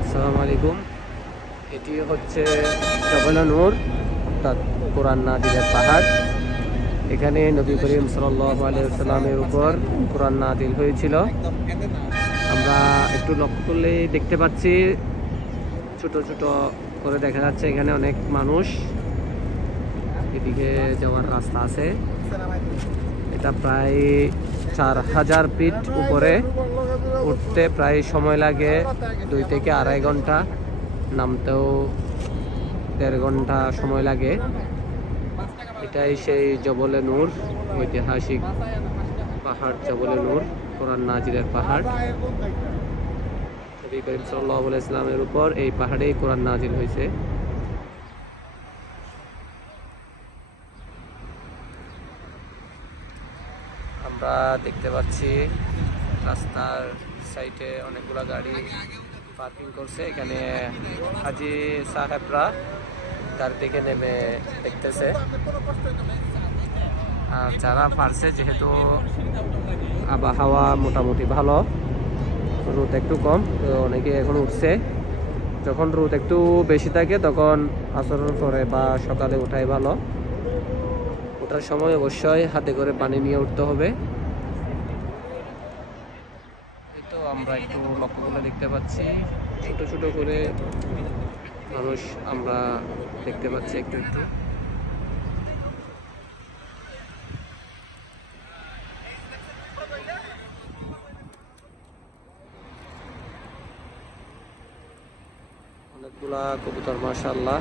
আসসালামু আলাইকুম। এটি হচ্ছে জবলে নূর অর্থাৎ কোরআন নাজিলের পাহাড়। এখানে নবী করিম সাল্লাল্লাহু আলাইহি ওয়াসাল্লামের উপর কোরআন নাজিল হয়েছিল। আমরা একটু লক্ষ্য করলে দেখতে পাচ্ছি ছোট ছোট করে দেখা যাচ্ছে এখানে অনেক মানুষ। এদিকে যাওয়ার রাস্তা আছে। এটা প্রায় 4000 ফিট উপরে উঠতে প্রায় সময় লাগে 2 থেকে আড়াই ঘন্টা, নামতেও 1.5 ঘন্টা সময় লাগে। এটাই সেই জবলে নূর, ঐতিহাসিক পাহাড় জবলে নূর, কোরআন নাজিলের পাহাড়। নবী করিম সাল্লাল্লাহু আলাইহি ওয়াসাল্লামের উপর এই পাহাড়েই কোরআন নাজিল হয়েছে। আমরা দেখতে পাচ্ছি রাস্তার সাইডে অনেকগুলা গাড়ি পার্কিং করছে। এখানে হাজি সাহেবরা তার দিকে নেমে দেখতেছে। আর যারা পারছে, যেহেতু আবহাওয়া মোটামুটি ভালো, রোদ একটু কম, তো অনেকে এখন উঠছে। যখন রোদ একটু বেশি থাকে তখন আসরের পরে বা সকালে ওঠাই ভালো। ওঠার সময় অবশ্যই হাতে করে পানি নিয়ে উঠতে হবে। এই তো আমরা একটু লক্ষ্য করে দেখতে পাচ্ছি ছোট ছোট করে মানুষ আমরা দেখতে পাচ্ছি একটু একটু। অনেকগুলা কবুতর, মাশাআল্লাহ।